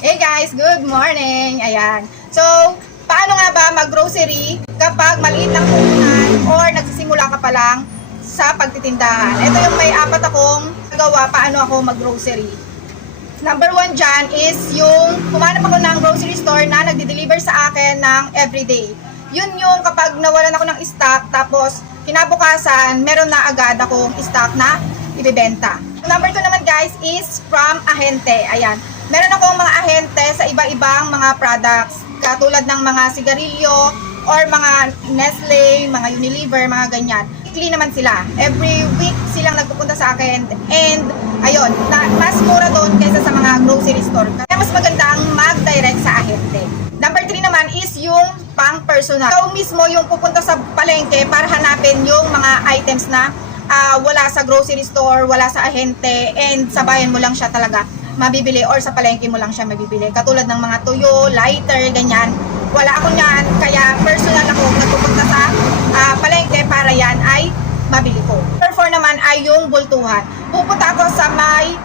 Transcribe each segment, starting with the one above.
Hey guys, good morning! Ayan. So, paano nga ba mag-grocery kapag maliit lang puhunan or nagsisimula ka pa lang sa pagtitindahan? Ito yung may apat akong nagawa paano ako mag-grocery. Number 1 dyan is yung pumanap ako ng grocery store na nagde-deliver sa akin ng everyday. Yun yung kapag nawalan ako ng stock tapos kinabukasan meron na agad akong stock na ibibenta. Number 2 naman guys is from ahente. Ayan. Meron akong mga ahente sa iba-ibang mga products katulad ng mga sigarilyo or mga Nestle, mga Unilever, mga ganyan. Weekly naman sila. Every week silang nagpupunta sa akin and ayun, mas mura doon kaysa sa mga grocery store. Kaya mas magandang mag-direct sa ahente. Number 3 naman is yung pang-personal. Ikaw mismo yung pupunta sa palengke para hanapin yung mga items na wala sa grocery store, wala sa ahente, and sa bayan mo lang siya talaga mabibili or sa palengke mo lang siya mabibili. Katulad ng mga tuyo, lighter, ganyan. Wala ako niyan, kaya personal ako nagpupunta sa palengke para yan ay mabili ko. Number 4 naman ay yung bultuhan. Pupunta ako sa may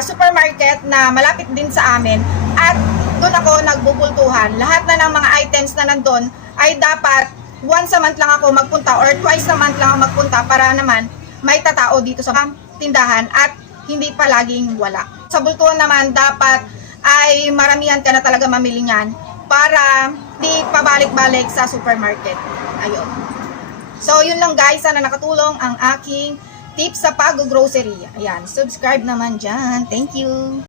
supermarket na malapit din sa amin at doon ako nagbubultuhan. Lahat na ng mga items na nandun ay dapat once a month lang ako magpunta or twice a month lang ako magpunta para naman may tatao dito sa tindahan at hindi pa laging wala. Sa bultuhan naman, dapat ay maramihan ka na talaga mamili niyan para di pabalik-balik sa supermarket. Ayun. So, yun lang guys. Sana nakatulong ang aking tips sa pag-grocery. Ayan. Subscribe naman dyan. Thank you.